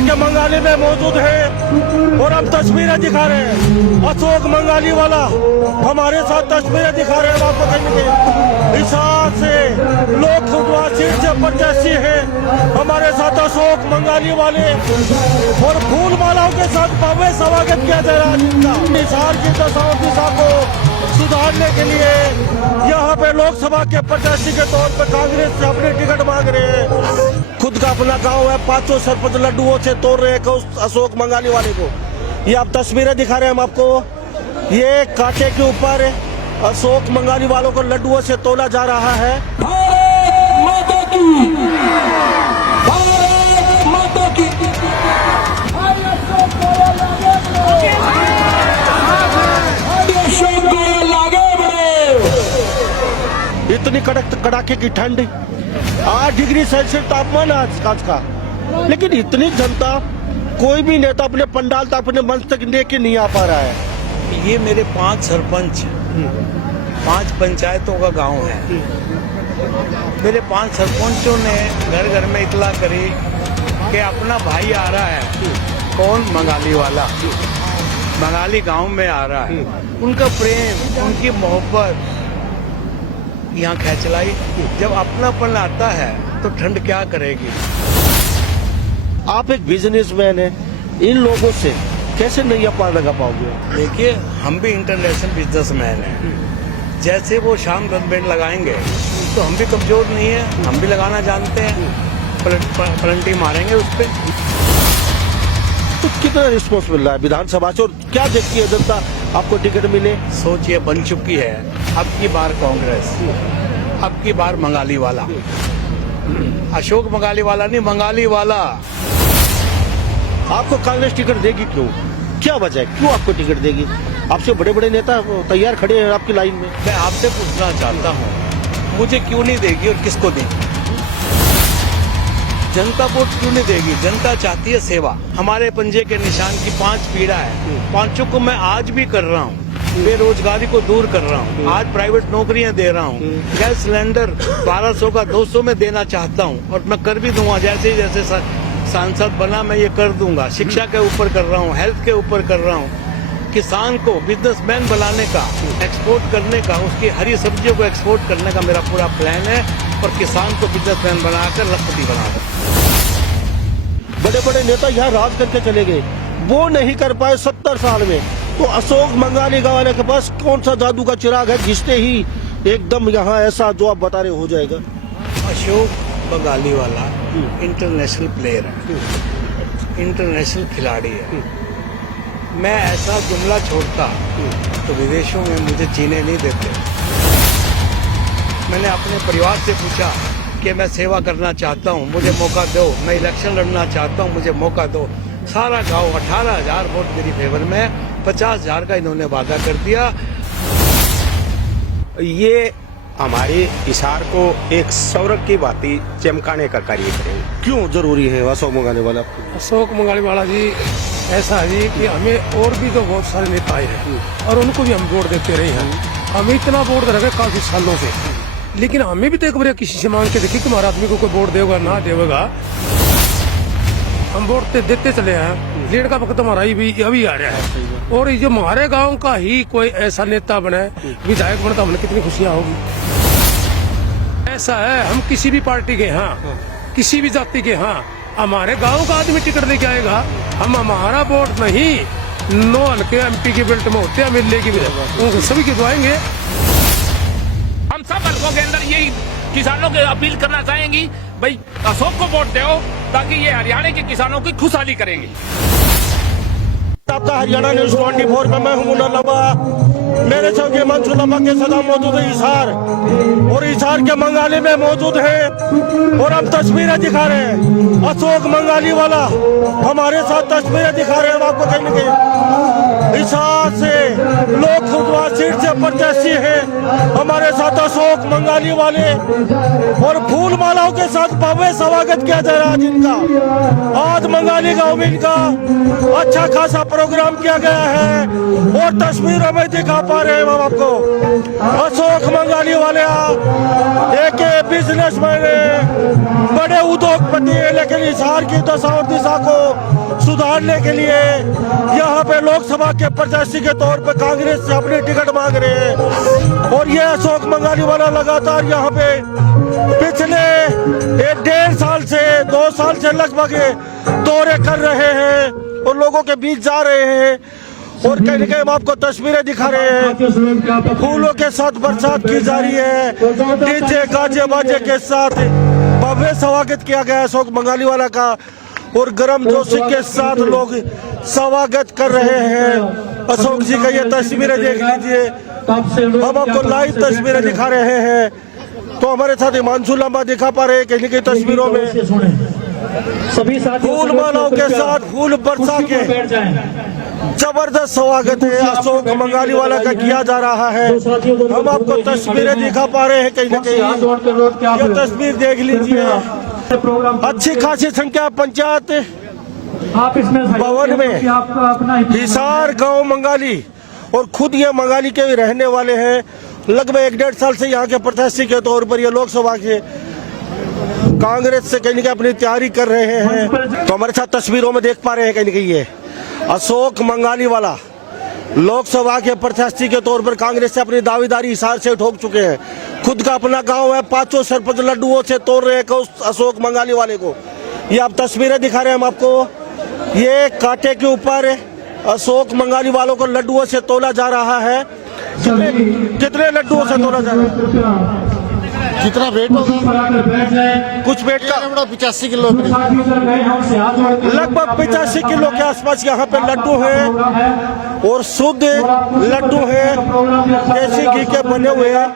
हिसार के मंगाली में मौजूद है और अब तस्वीरें दिखा रहे हैं। अशोक मंगाली वाला हमारे साथ तस्वीरें दिखा रहे हैं आपको कहेंगे। हिसार से लोकसभा सीट से प्रत्याशी है हमारे साथ अशोक मंगाली वाले और फूल मालाओं के साथ भव्य स्वागत किया जा रहा है जिनका। हिसार की दिशा को सुधारने के लिए यहाँ पे लोकसभा के प्रत्याशी के तौर पर कांग्रेस से अपनी टिकट मांग रहे हैं। खुद का अपना गांव है, 500 सरपंच लड्डुओं से तोड़ रहे हैं उस अशोक मंगाली वाले को। ये आप तस्वीरें दिखा रहे हैं हम आपको। ये कांटे के ऊपर अशोक मंगाली वालों को लड्डुओं से तोला जा रहा है। भारत माता की, भारत माता की। इतनी कड़ाके की ठंड, 8 डिग्री सेल्सियस तापमान आज का, लेकिन इतनी जनता, कोई भी नेता अपने पंडाल तक अपने मंच तक लेके नहीं आ पा रहा है। ये मेरे 5 सरपंच, 5 पंचायतों का गांव है। मेरे 5 सरपंचों ने घर घर में इतला करी कि अपना भाई आ रहा है। कौन? मंगाली वाला, मंगाली गांव में आ रहा है। उनका प्रेम, उनकी मोहब्बत यहाँ खैचलाई। जब अपनापन आता है तो ठंड क्या करेगी। आप एक बिजनेसमैन हैं, इन लोगों से कैसे नहीं पार लगा पाओगे? देखिए, हम भी इंटरनेशनल बिजनेसमैन हैं। जैसे वो शाम बैंड लगाएंगे तो हम भी कमजोर नहीं है, हम भी लगाना जानते हैं। पलंटी मारेंगे उस पर। तो कितना रिस्पॉन्स मिल रहा है विधानसभा से और क्या देखती है जनता आपको टिकट मिले? सोचिए, बन चुकी है अब की बार कांग्रेस, अब की बार मंगाली वाला। अशोक मंगाली वाला नहीं, मंगाली वाला। आपको कांग्रेस टिकट देगी क्यों? क्या वजह है, क्यों आपको टिकट देगी? आपसे बड़े बड़े नेता तैयार खड़े हैं आपकी लाइन में। मैं आपसे पूछना चाहता हूँ, मुझे क्यों नहीं देगी और किसको देगी? जनता वोट क्यों नहीं देगी? जनता चाहती है सेवा। हमारे पंजे के निशान की 5 पीड़ा है, 5 को मैं आज भी कर रहा हूँ। बेरोजगारी को दूर कर रहा हूँ, आज प्राइवेट नौकरियां दे रहा हूँ। गैस सिलेंडर 1200 का 200 में देना चाहता हूँ और मैं कर भी दूंगा। जैसे जैसे सांसद बना मैं ये कर दूंगा। शिक्षा के ऊपर कर रहा हूँ, हेल्थ के ऊपर कर रहा हूँ। किसान को बिजनेसमैन बनाने का, एक्सपोर्ट करने का, उसकी हरी सब्जियों को एक्सपोर्ट करने का मेरा पूरा प्लान है और किसान को बिजनेसमैन बनाकर लखपति बनाकर। बड़े बड़े नेता यहाँ राज करके चले गए, वो नहीं कर पाए 70 साल में। तो अशोक मंगाली वाले के पास कौन सा जादू का चिराग है जिससे ही एकदम यहाँ ऐसा जो आप बता रहे हो जाएगा? अशोक मंगाली वाला इंटरनेशनल प्लेयर है, इंटरनेशनल खिलाड़ी है। मैं ऐसा जुमला छोड़ता तो विदेशों में मुझे जीने नहीं देते। मैंने अपने परिवार से पूछा कि मैं सेवा करना चाहता हूँ, मुझे मौका दो। मैं इलेक्शन लड़ना चाहता हूँ, मुझे मौका दो। सारा गांव 18,000 वोट मेरी फेवर में, 50,000 का इन्होंने वादा कर दिया। ये हमारे हिसार को एक सौरभ की भांति चमकाने का कार्य करेंगे। क्यों जरूरी है अशोक मंगाली वाला? अशोक मंगाली वाला जी ऐसा है जी कि हमें और भी तो बहुत सारे नेता आए हैं और उनको भी हम वोट देते रहे हैं। हम इतना वोट दे रहे काफी सालों से, लेकिन हमें भी तो एक बार किसी से मांग के देखिए कि हमारा आदमी को कोई वोट देगा ना देगा। हम वोट देते चले हैं, लीड का वक्त हमारा अभी आ रहा है। और ये जो हमारे गांव का ही कोई ऐसा नेता बने, विधायक बने, तो हमें कितनी खुशियां होगी। ऐसा है, हम किसी भी पार्टी के हैं, किसी भी जाति के हैं, हमारे गांव का आदमी टिकट लेके आएगा, हम हमारा वोट नहीं 9 हल्के एमपी के बेल्ट में होते हैं मिलने की उनको सभी के दुआएंगे। हम सब हल्कों के अंदर यही किसानों के अपील करना चाहेंगी, भाई अशोक को वोट दो ताकि ये हरियाणा के किसानों की खुशहाली करेंगे। आपका हरियाणा न्यूज 24 में मैं हूं मुन्ना लंबा। मेरे चौके मंसूर लंबा के सदा मौजूद है हिसार और हिसार के मंगाली में मौजूद है और अब तस्वीरें दिखा रहे हैं। अशोक मंगाली वाला हमारे साथ तस्वीरें दिखा रहे हैं आपको कहीं हिसार से लोग खुदवा सीट से प्रत्याशी है। हमारे साथ अशोक मंगाली वाले और फूल मालाओं के साथ भव्य स्वागत किया जा रहा है जिनका। आज मंगाली गांव में इनका अच्छा खासा प्रोग्राम किया गया है और तस्वीरों में दिखा पा रहे हैं हम आपको। अशोक मंगाली वाले एक बिजनेसमैन है, बड़े उद्योगपति है, लेकिन हिसार की दशा और दिशा को सुधारने के लिए यहाँ पे लोकसभा के प्रत्याशी के तौर पे कांग्रेस से अपनी टिकट मांग रहे हैं। और ये अशोक मंगाली वाला लगातार यहाँ पे पिछले 1.5 साल से 2 साल से लगभग दौरे कर रहे हैं और लोगों के बीच जा रहे हैं। और कहीं न कहीं हम आपको तस्वीरें दिखा रहे हैं, फूलों के साथ बरसात की जा रही है, डीजे गाजे बाजे के साथ भव्य स्वागत किया गया अशोक मंगाली वाला का और गर्म जोशी के साथ लोग स्वागत कर रहे हैं। अशोक जी का ये तस्वीरें देख लीजिए, हम आपको लाइव तस्वीरें दिखा रहे हैं। तो हमारे साथ हिमांशु लंबा दिखा पा रहे हैं कहीं कहीं तस्वीरों में फूल मालाओं के साथ फूल बरसा के जबरदस्त स्वागत है अशोक मंगाली वाला का किया जा रहा है। हम आपको तस्वीरें दिखा पा रहे हैं कहीं न कहीं, ये तस्वीर देख लीजिए। अच्छी खासी संख्या पंचायत भवन में हिसार गांव मंगाली और खुद ये मंगाली के रहने वाले हैं। लगभग 1.5 साल से यहाँ के प्रत्याशी के तौर पर ये लोकसभा के कांग्रेस से कहीं न कहीं अपनी तैयारी कर रहे हैं। तो हमारे साथ तस्वीरों में देख पा रहे हैं कहीं न कहीं ये अशोक मंगाली वाला लोकसभा के प्रत्याशी के तौर पर कांग्रेस से अपनी दावेदारी हिसार से ठोक चुके हैं। खुद का अपना गांव है, 5 सरपंच लड्डुओं से तोड़ रहे हैं अशोक मंगाली वाले को। ये आप तस्वीरें दिखा रहे हैं हम आपको, ये कांटे के ऊपर अशोक मंगाली वालों को लड्डुओं से तोला जा रहा है। कितने लड्डुओं से तोला जा रहा है? कितना वेट होगा? कुछ वेट का 85 किलो। लगभग 85 किलो के आसपास यहाँ पे लड्डू है और शुद्ध लड्डू है, देसी घी के बने हुए हैं।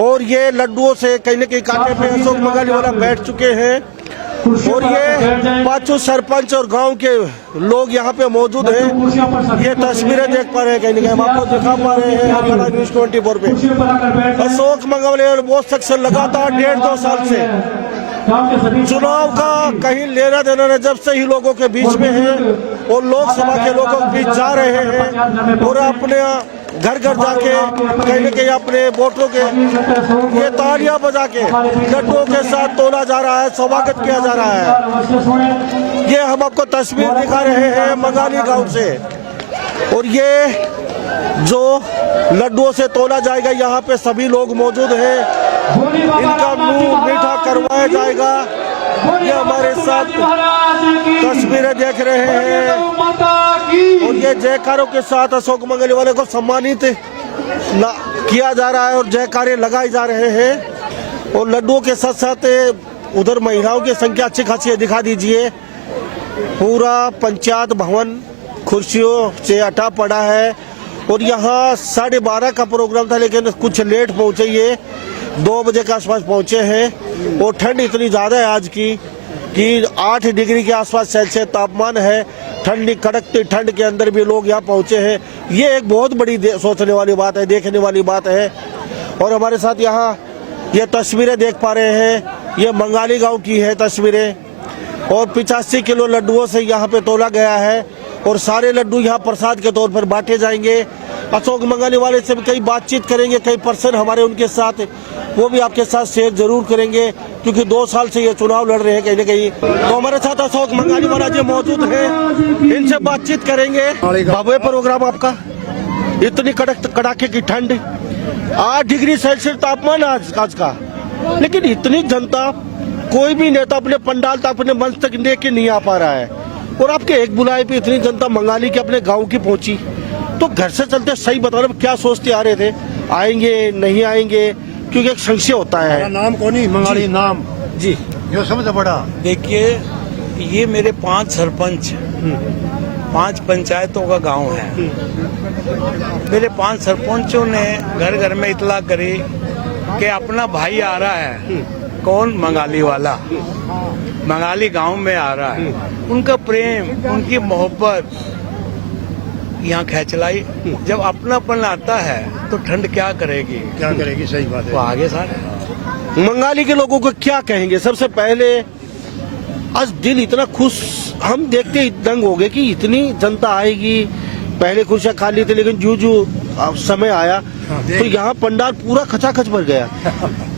और ये लड्डुओं से कहीं न कहीं कांटे पे अशोक मंगाली वाला बैठ चुके हैं। और ये 5 सरपंच और गांव के लोग यहाँ पे मौजूद हैं। ये तस्वीरें देख पा रहे हैं कहीं न कहीं, हम आपको दिखा पा रहे हैं हरियाणा न्यूज 24 पे। अशोक मंगाली वो शख्स लगातार 1.5-2 साल से चुनाव का कहीं लेना देना नहीं, जब से ही लोगों के बीच में है और लोकसभा के लोगों के बीच जा रहे हैं और अपने घर घर जाके कहीं न कहीं अपने वोटरों के ये तालियां बजा के लड्डुओं के साथ तोला जा रहा है, स्वागत किया जा रहा है। ये हम आपको तस्वीर दिखा रहे हैं मंगाली गांव से। और ये जो लड्डुओं से तोला जाएगा, यहाँ पे सभी लोग मौजूद हैं, इनका मुंह मीठा करवाया जाएगा। ये हमारे साथ तस्वीरें देख रहे हैं और ये जयकारों के साथ अशोक मंगाली वाले को सम्मानित किया जा रहा है और जयकारे लगाए जा रहे हैं। और लड्डुओं के साथ साथ उधर महिलाओं की संख्या अच्छी खासी दिखा दीजिए। पूरा पंचायत भवन कुर्सियों से अटा पड़ा है और यहाँ 12:30 का प्रोग्राम था, लेकिन कुछ लेट पहुंचे, ये 2 बजे के आसपास पहुंचे हैं। और ठंड इतनी ज़्यादा है आज की कि 8 डिग्री के आसपास सेल्सियस तापमान है। ठंडी कड़कती ठंड के अंदर भी लोग यहाँ पहुंचे हैं। ये एक बहुत बड़ी सोचने वाली बात है, देखने वाली बात है। और हमारे साथ यहाँ ये तस्वीरें देख पा रहे हैं, ये मंगाली गांव की है तस्वीरें। और 85 किलो लड्डुओं से यहाँ पे तोला गया है और सारे लड्डू यहाँ प्रसाद के तौर पर बांटे जाएंगे। अशोक मंगाली वाले से भी कई बातचीत करेंगे, कई पर्सन हमारे उनके साथ, वो भी आपके साथ शेयर जरूर करेंगे, क्योंकि 2 साल से ये चुनाव लड़ रहे हैं कहीं न कहीं। तो हमारे साथ अशोक मंगाली वाला जी मौजूद है, इनसे बातचीत करेंगे। भव्य प्रोग्राम आपका, इतनी कड़ाके की ठंड, 8 डिग्री सेल्सियस तापमान आज का, लेकिन इतनी जनता, कोई भी नेता अपने पंडाल तक अपने मंच तक लेके नहीं आ पा रहा है। और आपके एक बुलाए पे इतनी जनता मंगाली के अपने गांव की पहुंची, तो घर से चलते सही बता रहे क्या सोचते आ रहे थे, आएंगे नहीं आएंगे, क्योंकि एक संशय होता है। नाम कौन ही मंगाली नाम जी जो समझ बड़ा। देखिए, ये मेरे 5 सरपंच 5 पंचायतों का गांव है। मेरे 5 सरपंचों ने घर घर में इतला करी कि अपना भाई आ रहा है। कौन? मंगाली वाला, मंगाली गांव में आ रहा है। उनका प्रेम, उनकी मोहब्बत, यहाँ खैचलाई। जब अपनापन आता है तो ठंड क्या करेगी, क्या करेगी, सही बात वो है। आगे सारे मंगाली के लोगों को क्या कहेंगे? सबसे पहले आज दिल इतना खुश हम देखते ही दंग हो गए कि इतनी जनता आएगी। पहले कुर्सियां खाली थी, लेकिन जू अब समय आया तो यहाँ पंडाल पूरा खचाखच भर गया।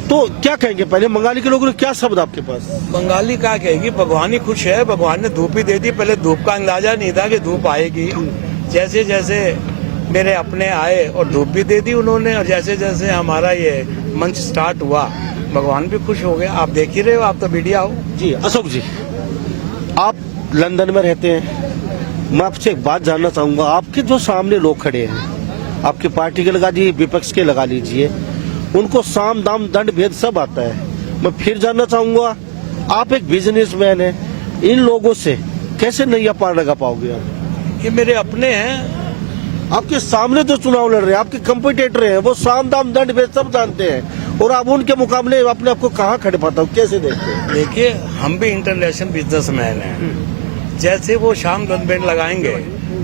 तो क्या कहेंगे पहले मंगाली के लोगों ने, क्या शब्द आपके पास? बंगाली क्या कहेगी, भगवान ही खुश है। भगवान ने धूप ही दे दी, पहले धूप का अंदाजा नहीं था कि धूप आएगी। जैसे जैसे मेरे अपने आए और धूप भी दे दी उन्होंने, और जैसे जैसे हमारा ये मंच स्टार्ट हुआ भगवान भी खुश हो गए। आप देख ही रहे हो, आप तो मीडिया हो। जी अशोक जी, आप लंदन में रहते हैं, मैं आपसे एक बात जानना चाहूंगा। आपके जो सामने लोग खड़े हैं, आपकी पार्टी के लगा दीजिए, विपक्ष के लगा लीजिए, उनको साम दाम दंड भेद सब आता है। मैं फिर जानना चाहूंगा, आप एक बिजनेसमैन हैं, इन लोगों से कैसे नैया पार लगा पाओगे आप? ये मेरे अपने हैं। आपके सामने जो चुनाव लड़ रहे हैं, आपके कंपिटेटर हैं, वो साम दाम दंड भेद सब जानते हैं, और आप उनके मुकाबले अपने आप को कहाँ खड़े पाता हूँ, कैसे देखते हैं? देखिए, हम भी इंटरनेशनल बिजनेसमैन हैं। जैसे वो शाम दंड भेद लगाएंगे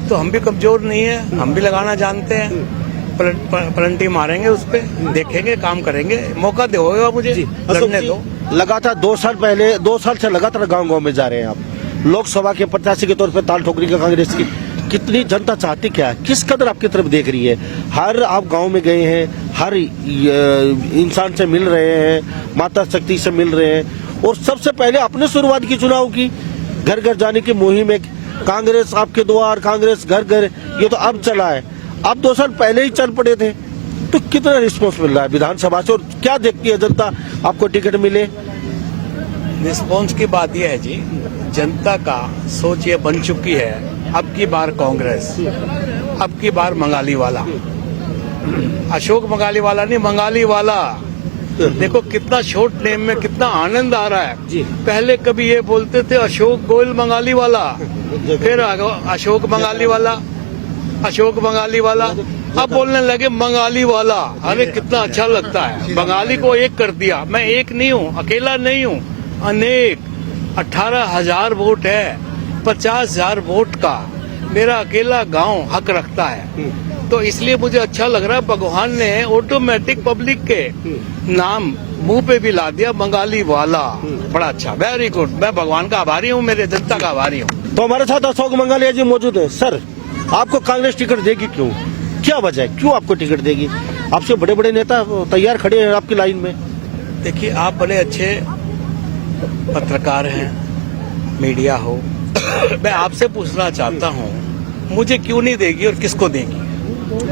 तो हम भी कमजोर नहीं है, हम भी लगाना जानते हैं। पलंटी मारेंगे उस पे, देखेंगे, काम करेंगे। मौका दोगे आप मुझे, लड़ने दो। लगातार 2 साल पहले, 2 साल से लगातार गांव-गांव में जा रहे हैं आप, लोकसभा के प्रत्याशी के तौर पे ताल ठोकरी का कांग्रेस की। कितनी जनता चाहती क्या है, किस कदर आपकी तरफ देख रही है? हर आप गांव में गए हैं, हर इंसान से मिल रहे हैं, माता शक्ति से मिल रहे हैं, और सबसे पहले अपने शुरुआत की चुनाव की, घर घर जाने की मुहिम में कांग्रेस आपके द्वार, कांग्रेस घर घर, ये तो अब चला है। आप 2 साल पहले ही चल पड़े थे, तो कितना रिस्पॉन्स मिल रहा है विधानसभा से, और क्या देखती है जनता आपको टिकट मिले? रिस्पॉन्स की बात यह है जी, जनता का सोच ये बन चुकी है, अब की बार कांग्रेस, अब की बार मंगाली वाला। अशोक मंगाली वाला नहीं, मंगाली वाला। देखो कितना शॉर्ट नेम में कितना आनंद आ रहा है। पहले कभी ये बोलते थे अशोक गोयल मंगाली वाला, फिर अशोक मंगाली वाला, अशोक मंगाली वाला, अब बोलने लगे मंगाली वाला। अरे कितना अच्छा लगता है, बंगाली को एक कर दिया। मैं एक नहीं हूँ, अकेला नहीं हूँ, अनेक 18,000 वोट है, 50,000 वोट का मेरा अकेला गांव हक रखता है। तो इसलिए मुझे अच्छा लग रहा है, भगवान ने ऑटोमेटिक पब्लिक के नाम मुंह पे भी ला दिया, बंगाली वाला। बड़ा अच्छा, वेरी गुड। मैं भगवान का आभारी हूँ, मेरे जनता का आभारी हूँ। तो हमारे साथ अशोक मंगालिया जी मौजूद है। सर, आपको कांग्रेस टिकट देगी क्यों, क्या वजह है, क्यों आपको टिकट देगी? आपसे बड़े बड़े नेता तैयार खड़े हैं आपकी लाइन में। देखिए, आप बड़े अच्छे पत्रकार हैं, मीडिया हो, मैं आपसे पूछना चाहता हूँ, मुझे क्यों नहीं देगी और किसको देगी?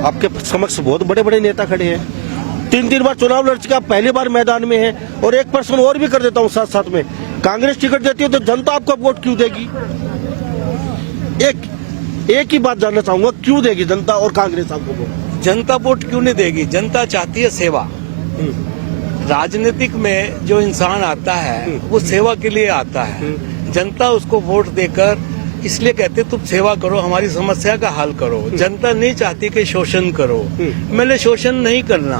आपके समक्ष बहुत बड़े बड़े नेता खड़े हैं, 3 बार चुनाव लड़ चुके, आप पहली बार मैदान में हैं। और एक प्रश्न और भी कर देता हूँ साथ साथ में, कांग्रेस टिकट देती है तो जनता आपको वोट क्यों देगी? एक ही बात जानना चाहूंगा, क्यों देगी जनता और कांग्रेस आपको वोट? जनता वोट क्यों नहीं देगी? जनता चाहती है सेवा। राजनीतिक में जो इंसान आता है वो सेवा के लिए आता है। जनता उसको वोट देकर इसलिए कहते तुम सेवा करो, हमारी समस्या का हल करो। जनता नहीं चाहती कि शोषण करो। मैंने शोषण नहीं करना,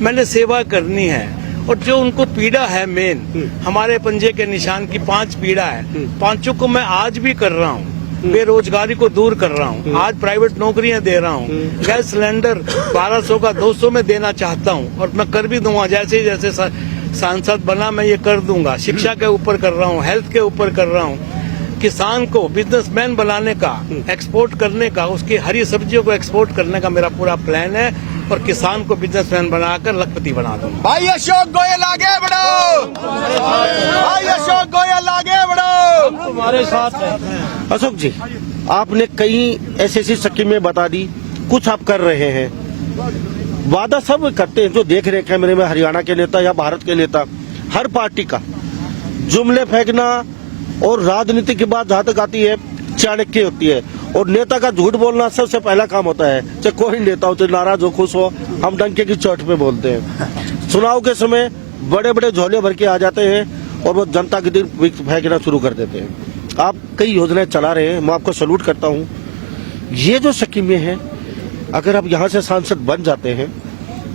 मैंने सेवा करनी है। और जो उनको पीड़ा है मेन, हमारे पंजे के निशान की 5 पीड़ा है, 5 को मैं आज भी कर रहा हूँ। बेरोजगारी को दूर कर रहा हूँ, आज प्राइवेट नौकरियां दे रहा हूँ, गैस सिलेंडर 1200 का 200 में देना चाहता हूँ, और मैं कर भी दूंगा। जैसे जैसे सांसद बना मैं ये कर दूंगा। शिक्षा के ऊपर कर रहा हूँ, हेल्थ के ऊपर कर रहा हूँ। किसान को बिजनेसमैन बनाने का, एक्सपोर्ट करने का, उसकी हरी सब्जियों को एक्सपोर्ट करने का मेरा पूरा प्लान है, और किसान को बिजनेसमैन बनाकर लखपति बना दूंगा। भाई अशोक गोयल आगे बढ़ो, भाई अशोक गोयल आगे बढ़ो, तुम्हारे साथ है। अशोक जी, आपने कई ऐसी स्कीमें बता दी, कुछ आप कर रहे हैं, वादा सब करते हैं, जो देख रहे हैं कैमरे में, हरियाणा के नेता या भारत के नेता, हर पार्टी का जुमले फेंकना और राजनीति की बात जहाँ तक आती है चाणक्य होती है, और नेता का झूठ बोलना सबसे पहला काम होता है। चाहे कोई नेता हो, चाहे नाराज हो, खुश हो, हम डंके की चोट पे बोलते हैं। चुनाव के समय बड़े बड़े झोले भर के आ जाते हैं और वो जनता के दिल फेंकना शुरू कर देते हैं। आप कई योजनाएं चला रहे हैं, मैं आपको सैल्यूट करता हूँ। ये जो स्कीमें हैं, अगर आप यहाँ से सांसद बन जाते हैं,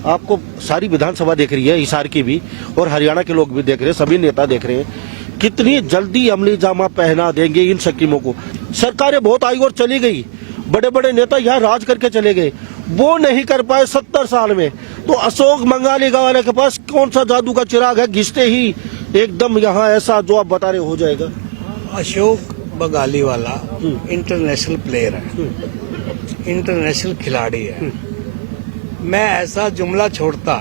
आपको सारी विधानसभा देख रही है, हिसार की भी, और हरियाणा के लोग भी देख रहे हैं, सभी नेता देख रहे हैं, कितनी जल्दी अमली जामा पहना देंगे इन स्कीमों को। सरकारें बहुत आई और चली गई, बड़े बड़े नेता यहाँ राज करके चले गए, वो नहीं कर पाए 70 साल में। तो अशोक मंगाली वाले के पास कौन सा जादू का चिराग है, घिसते ही एकदम यहाँ ऐसा जो आप बता रहे हो जाएगा। अशोक बंगाली वाला इंटरनेशनल प्लेयर है, इंटरनेशनल खिलाड़ी है। मैं ऐसा जुमला छोड़ता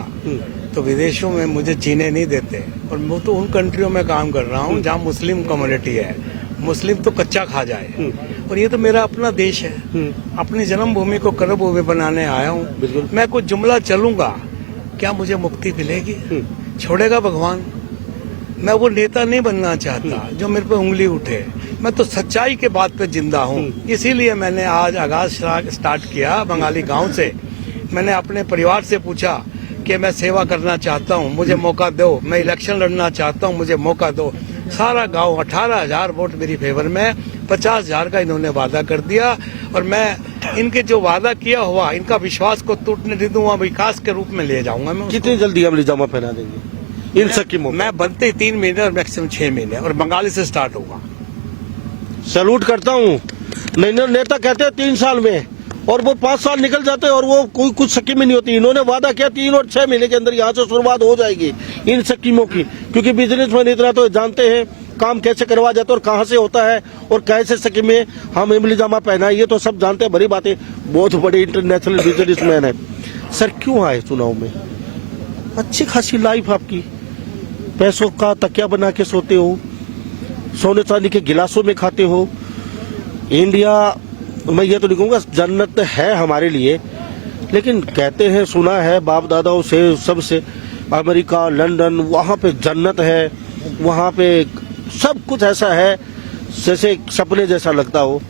तो विदेशों में मुझे जीने नहीं देते, और मैं तो उन कंट्रियों में काम कर रहा हूँ जहाँ मुस्लिम कम्युनिटी है, मुस्लिम तो कच्चा खा जाए, और ये तो मेरा अपना देश है। अपनी जन्मभूमि को कर्मभूमि बनाने आया हूँ। मैं कुछ जुमला चलूंगा, क्या मुझे मुक्ति मिलेगी? छोड़ेगा भगवान? मैं वो नेता नहीं बनना चाहता जो मेरे पे उंगली उठे। मैं तो सच्चाई के बात पे जिंदा हूँ। इसीलिए मैंने आज आगाज स्टार्ट किया बंगाली गांव से। मैंने अपने परिवार से पूछा कि मैं सेवा करना चाहता हूँ, मुझे मौका दो, मैं इलेक्शन लड़ना चाहता हूँ, मुझे मौका दो। सारा गांव 18,000 वोट मेरी फेवर में, 50,000 का इन्होंने वादा कर दिया, और मैं इनके जो वादा किया हुआ इनका विश्वास को टूटने नहीं दूंगा, विकास के रूप में ले जाऊंगा मैं। कितनी जल्दी हम जामा पहना देंगे इन स्कीमों? मैं बनते ही 3 महीने और मैक्सिमम 6 महीने, और बंगाली से स्टार्ट होगा। सैल्यूट करता हूँ। नहीं नेता कहते हैं 3 साल में, और वो 5 साल निकल जाते हैं और वो कोई कुछ स्कीम नहीं होती। इन्होंने वादा किया 3 और 6 महीने के अंदर यहाँ से शुरुआत हो जाएगी इन स्कीमों की, क्योंकि बिजनेसमैन इतना तो जानते हैं काम कैसे करवा जाता है और कहाँ से होता है और कैसे स्कीमें हम इमली जामा पहना, ये तो सब जानते हैं। बड़ी बातें, बहुत बड़े इंटरनेशनल बिजनेसमैन है। सर क्यों आए चुनाव में? अच्छी खासी लाइफ आपकी, पैसों का तकिया बना के सोते हो, सोने चांदी के गिलासों में खाते हो। इंडिया, मैं ये तो नहीं कहूँगा जन्नत है हमारे लिए, लेकिन कहते हैं, सुना है बाप दादाओं से, सबसे, अमेरिका, लंदन, वहाँ पे जन्नत है, वहाँ पे सब कुछ ऐसा है जैसे सपने जैसा लगता हो।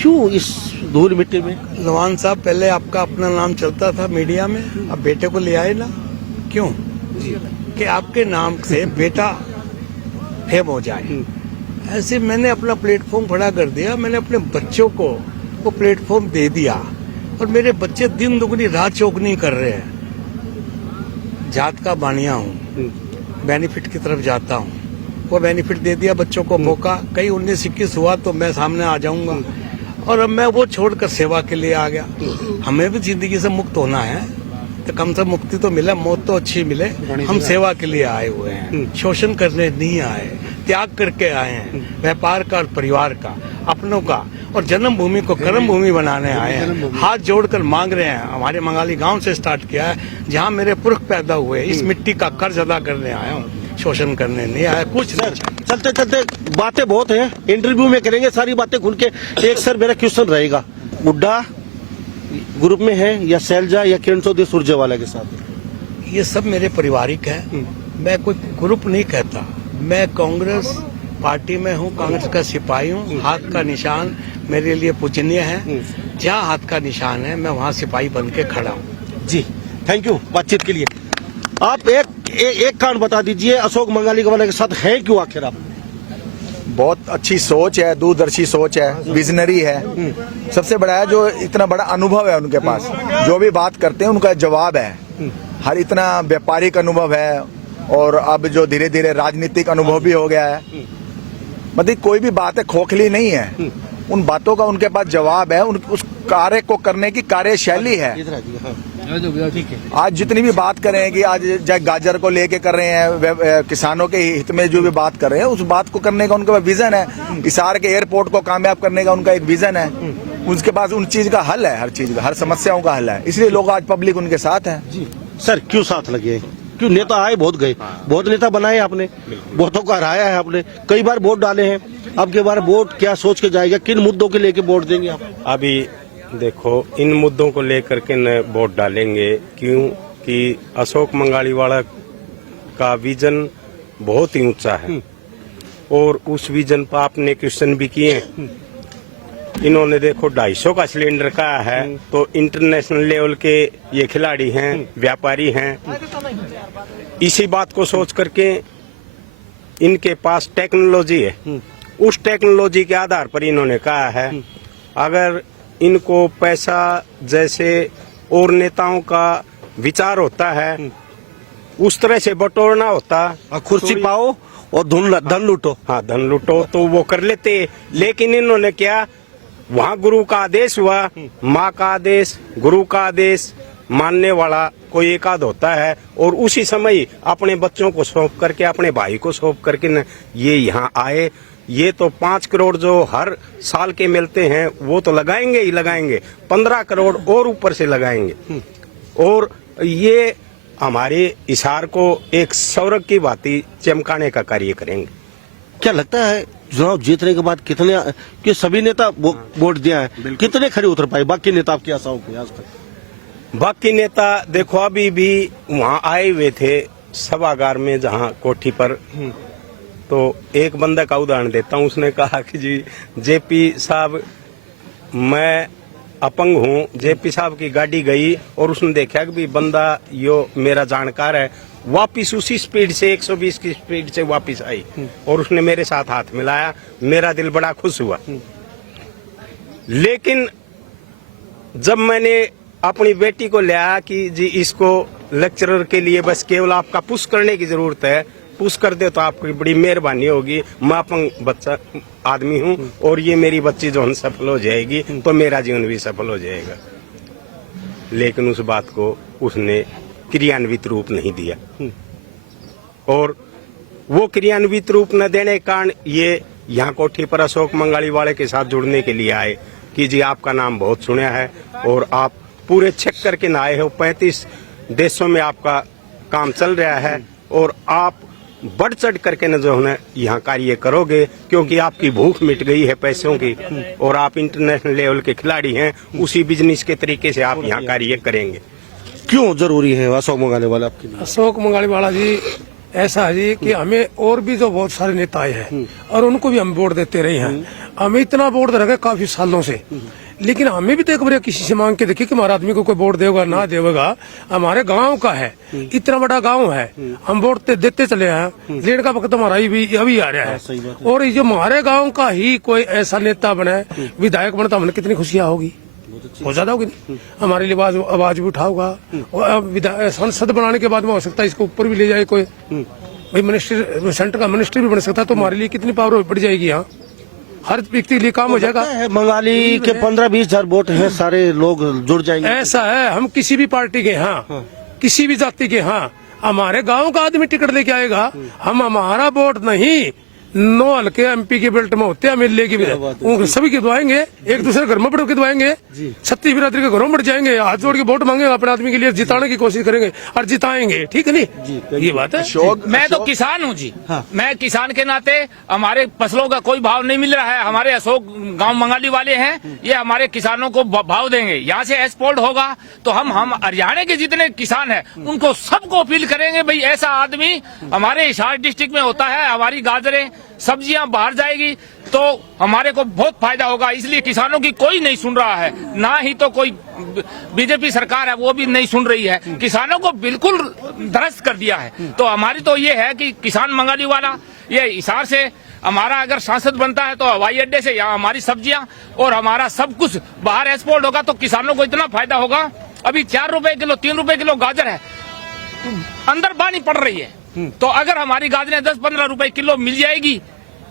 क्यों इस धूल मिट्टी में? नवान साहब, पहले आपका अपना नाम चलता था मीडिया में, अब बेटे को ले आए ना, क्यों? कि आपके नाम से बेटा फेम हो जाए। ऐसे मैंने अपना प्लेटफॉर्म खड़ा कर दिया, मैंने अपने बच्चों को वो प्लेटफॉर्म दे दिया, और मेरे बच्चे दिन दुगनी रात चौगनी कर रहे हैं। जात का बानिया हूँ, बेनिफिट की तरफ जाता हूँ, वो बेनिफिट दे दिया बच्चों को मौका। कहीं 19-21 हुआ तो मैं सामने आ जाऊंगा, और अब मैं वो छोड़कर सेवा के लिए आ गया। हमें भी जिंदगी से मुक्त होना है, तो कम से मुक्ति तो मिले, मौत तो अच्छी मिले। हम सेवा के लिए आए हुए हैं, शोषण करने नहीं आए, त्याग करके आए हैं, व्यापार का और परिवार का, अपनों का, और जन्मभूमि को कर्म भूमि बनाने आए हैं। हाथ जोड़कर मांग रहे हैं। हमारे मंगाली गांव से स्टार्ट किया है, जहां मेरे पुरख पैदा हुए। इस मिट्टी का कर्ज अदा करने आया हूँ, शोषण करने नहीं आया। कुछ चलते चलते बातें बहुत हैं, इंटरव्यू में करेंगे सारी बातें खुल के। एक सर मेरा क्वेश्चन रहेगा, हुड्डा ग्रुप में है या शैलजा या किरण चौधरी सुरजेवाला के साथ? ये सब मेरे पारिवारिक है। मैं कोई ग्रुप नहीं कहता, मैं कांग्रेस पार्टी में हूँ, कांग्रेस का सिपाही हूँ। हाथ का निशान मेरे लिए पूजनीय है, जहाँ हाथ का निशान है मैं वहाँ सिपाही बन के खड़ा हूँ। जी, थैंक यू बातचीत के लिए। आप एक कारण बता दीजिए, अशोक मंगाली वाले के साथ है क्यों आखिर आप? बहुत अच्छी सोच है, दूरदर्शी सोच है, विजनरी है। सबसे बड़ा है जो इतना बड़ा अनुभव है उनके पास, जो भी बात करते हैं उनका जवाब है। हर इतना व्यापारिक अनुभव है, और अब जो धीरे धीरे राजनीतिक अनुभव भी हो गया है। मतलब कोई भी बात है खोखली नहीं है, उन बातों का उनके पास जवाब है, उस कार्य को करने की कार्यशैली है। आज जितनी भी बात करें कि आज चाहे गाजर को लेके कर रहे हैं, किसानों के हित में जो भी बात कर रहे हैं, उस बात को करने का उनका विजन है। हिसार के एयरपोर्ट को कामयाब करने का उनका एक विजन है। उनके पास उन चीज का हल है, हर चीज का, हर समस्याओं का हल है। इसलिए लोग आज पब्लिक उनके साथ है। सर क्यों साथ लगे? क्यों? नेता आए, बहुत गए, बहुत नेता बनाए आपने, बहुतों को हराया है आपने, कई बार वोट डाले हैं। अब के बार वोट क्या सोच के जाएगा, किन मुद्दों के लेके वोट देंगे आप? अभी देखो, इन मुद्दों को लेकर के न वोट डालेंगे, क्योंकि अशोक मंगाली वाला का विजन बहुत ही ऊंचा है, और उस विजन पर आपने क्वेश्चन भी किए। इन्होंने देखो 250 का सिलेंडर कहा है, तो इंटरनेशनल लेवल के ये खिलाड़ी हैं, व्यापारी हैं। इसी बात को सोच करके इनके पास टेक्नोलॉजी है, उस टेक्नोलॉजी के आधार पर इन्होंने कहा है अगर इनको पैसा जैसे और नेताओं का विचार होता है उस तरह से बटोरना होता, कुर्सी पाओ और धन लूटो। हाँ, धन लूटो तो वो कर लेते। लेकिन इन्होंने क्या, वहाँ गुरु का आदेश हुआ, माँ का आदेश, गुरु का आदेश मानने वाला कोई एक आध होता है, और उसी समय ही अपने बच्चों को सौंप करके, अपने भाई को सौंप करके न ये यहाँ आए। ये तो 5 करोड़ जो हर साल के मिलते हैं वो तो लगाएंगे ही लगाएंगे, 15 करोड़ और ऊपर से लगाएंगे, और ये हमारे हिसार को एक सौरभ की भांति चमकाने का कार्य करेंगे। क्या लगता है चुनाव जीतने के बाद कितने कि सभी नेता वोट दिया है, कितने खड़े उतर पाए बाकी नेता आपकी आशाओं पे आज तक? बाकी नेता देखो अभी भी वहाँ आए हुए थे सभागार में, जहाँ कोठी पर, तो एक बंदा का उदाहरण देता हूँ। उसने कहा कि जी जेपी साहब मैं अपंग हूँ। जेपी साहब की गाड़ी गई और उसने देखा कि भी बंदा यो मेरा जानकार है, वापिस उसी स्पीड से 120 की स्पीड से वापिस आई और उसने मेरे साथ हाथ मिलाया। मेरा दिल बड़ा खुश हुआ। लेकिन जब मैंने अपनी बेटी को लिया कि जी इसको लेक्चरर के लिए बस केवल आपका पुश करने की जरूरत है, पुश कर दे तो आपकी बड़ी मेहरबानी होगी, मैं अपंग बच्चा आदमी हूँ और ये मेरी बच्ची जो है सफल हो जाएगी तो मेरा जीवन भी सफल हो जाएगा। लेकिन उस बात को उसने क्रियान्वित रूप नहीं दिया, और वो क्रियान्वित रूप न देने के कारण ये यहाँ कोठी पर अशोक मंगाली वाले के साथ जुड़ने के लिए आए कि जी आपका नाम बहुत सुना है और आप पूरे चेक करके न आए हो, 35 देशों में आपका काम चल रहा है और आप बढ़ चढ़ करके न जो है यहाँ कार्य करोगे, क्योंकि आपकी भूख मिट गई है पैसों की और आप इंटरनेशनल लेवल के खिलाड़ी हैं। उसी बिजनेस के तरीके से आप यहाँ कार्य करेंगे। क्यों जरूरी है अशोक मंगाली वाला आपके लिए? अशोक मंगाली वाला जी ऐसा है जी कि हमें और भी जो बहुत सारे नेता आए हैं और उनको भी हम वोट देते रहे हैं। हमें इतना वोट दे रखे काफी सालों से, लेकिन हमें भी तो एक बार किसी से मांग के देखिए कि हमारे आदमी को कोई वोट देगा ना देगा। हमारे गांव का है, इतना बड़ा गांव है, हम वोट देते चले हैं। लेने का वक्त हमारा अभी आ रहा है, और ये जो हमारे गांव का ही कोई ऐसा नेता बने, विधायक बने, तो हमें कितनी खुशियां होगी, बहुत ज्यादा होगी। हमारे लिए आवाज भी उठाओगा। संसद बनाने के बाद में हो सकता है इसको ऊपर भी ले जाए कोई, भाई मिनिस्टर, सेंटर का मिनिस्टर भी बन सकता है, तो हमारे लिए कितनी पावर बढ़ जाएगी। यहाँ हर व्यक्ति के लिए काम हो जाएगा। मंगाली के 15-20 हजार वोट है, सारे लोग जुड़ जाएंगे। ऐसा है, हम किसी भी पार्टी के, हाँ किसी भी जाति के, हाँ हमारे गांव का आदमी टिकट लेके आएगा, हम हमारा वोट नहीं 9 हल्के एमपी के बेल्ट में होते हैं, MLA की सभी के दवाएंगे, एक दूसरे घर में बढ़ के दवाएंगे, छत्तीस बिरादरी के घरों में बढ़ जाएंगे, हाथ जोड़ के वोट मांगेंगे, अपने आदमी के लिए जिताने की कोशिश करेंगे और जिताएंगे। ठीक है नहीं, ये बात है। मैं तो किसान हूँ जी, मैं किसान के नाते हमारे फसलों का कोई भाव नहीं मिल रहा है। हमारे अशोक गांव मंगाली वाले हैं, ये हमारे किसानों को भाव देंगे। यहाँ से एक्सपोर्ट होगा तो हम हरियाणा के जितने किसान हैं उनको सबको अपील करेंगे, भाई ऐसा आदमी हमारे हिसार डिस्ट्रिक्ट में होता है, हमारी गाजरें सब्जियां बाहर जाएगी तो हमारे को बहुत फायदा होगा। इसलिए किसानों की कोई नहीं सुन रहा है, ना ही तो कोई बीजेपी सरकार है वो भी नहीं सुन रही है। किसानों को बिल्कुल ध्वस्त कर दिया है। तो हमारी तो ये है कि किसान मंगाली वाला ये हिसार से हमारा अगर सांसद बनता है तो हवाई अड्डे से यहाँ हमारी सब्जियां और हमारा सब कुछ बाहर एक्सपोर्ट होगा, तो किसानों को इतना फायदा होगा। अभी 4 रुपए किलो 3 रुपए किलो गाजर है, अंदर पानी पड़ रही है, तो अगर हमारी गाजरें 10-15 रुपए किलो मिल जाएगी,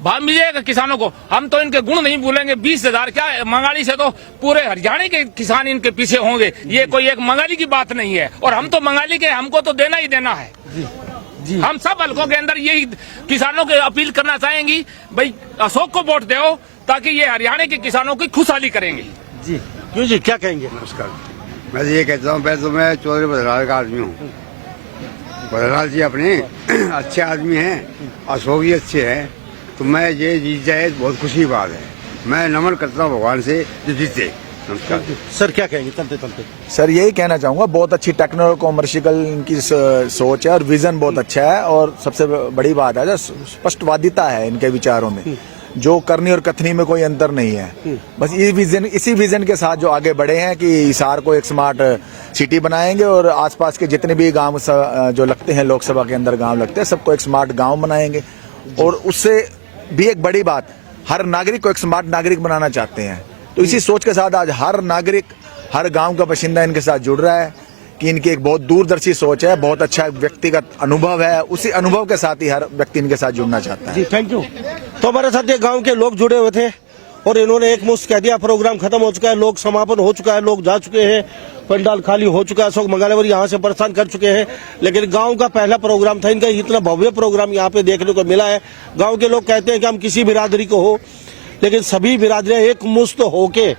भाव मिल जाएगा किसानों को, हम तो इनके गुण नहीं भूलेंगे। 20,000 क्या मंगाली से तो पूरे हरियाणा के किसान इनके पीछे होंगे। ये कोई एक मंगाली की बात नहीं है, और हम तो मंगाली के, हमको तो देना ही देना है। जी। हम सब हल्कों के अंदर यही किसानों के अपील करना चाहेंगी, भाई अशोक को वोट दो ताकि ये हरियाणा के किसानों की खुशहाली करेंगे। जी क्यों जी, क्या कहेंगे? नमस्कार, मैं ये कहता हूँ, पहले तो मैं चौधरी बदलाल का आदमी हूँ। बदलाल जी अपने अच्छे आदमी हैं, अशोक जी अच्छे हैं, तो मैं ये जीत जाए बहुत खुशी की बात है। मैं नमन करता हूँ भगवान से जो जीते। नमस्कार सर, क्या कहेंगे चलते चलते? सर यही कहना चाहूंगा, बहुत अच्छी टेक्निकल कॉमर्शियल इनकी सोच है और विजन बहुत अच्छा है, और सबसे बड़ी बात है स्पष्टवादिता है इनके विचारों में, जो करनी और कथनी में कोई अंतर नहीं है। बस इसी विजन के साथ जो आगे बढ़े हैं कि हिसार को एक स्मार्ट सिटी बनाएंगे और आसपास के जितने भी गांव जो लगते हैं, लोकसभा के अंदर गांव लगते हैं, सबको एक स्मार्ट गांव बनाएंगे। और उससे भी एक बड़ी बात, हर नागरिक को एक स्मार्ट नागरिक बनाना चाहते हैं। तो इसी सोच के साथ आज हर नागरिक, हर गांव का बाशिंदा इनके साथ जुड़ रहा है कि इनकी एक बहुत दूरदर्शी सोच है, बहुत अच्छा व्यक्तिगत अनुभव है, उसी अनुभव के साथ ही हर व्यक्ति इनके साथ जुड़ना चाहता है। जी थैंक यू। तो हमारे साथ ये गांव के लोग जुड़े हुए थे और इन्होंने एक मुश्त कह दिया प्रोग्राम खत्म हो चुका है, लोग समापन हो चुका है, लोग जा चुके हैं, पंडाल खाली हो चुका है, अशोक मंगालीवाल यहाँ से परेशान कर चुके हैं। लेकिन गांव का पहला प्रोग्राम था इनका, इतना भव्य प्रोग्राम यहाँ पे देखने को मिला है। गांव के लोग कहते हैं कि हम किसी बिरादरी को हो, लेकिन सभी बिरादरियां एक मुश्त होके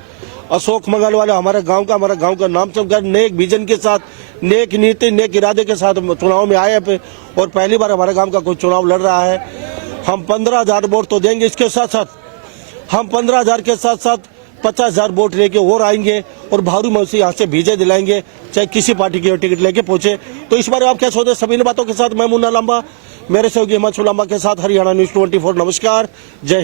अशोक मंगालीवाल हमारा गांव का नाम चमकर नेक विजन के साथ, नेक नीति, नेक इरादे के साथ चुनाव में आए पे और पहली बार हमारे गांव का कोई चुनाव लड़ रहा है। हम 15,000 वोट तो देंगे, इसके साथ साथ हम 15,000 के साथ साथ 50,000 वोट लेके और आएंगे और भारू मौसी यहाँ से विजय दिलाएंगे, चाहे किसी पार्टी की टिकट लेके पहुंचे। तो इस बारे आप क्या सोचते हैं? सभी बातों के साथ मैं मुन्ना लांबा, मेरे सहयोगी हिमांशु लांबा के साथ हरियाणा न्यूज 24। नमस्कार, जय हिंद।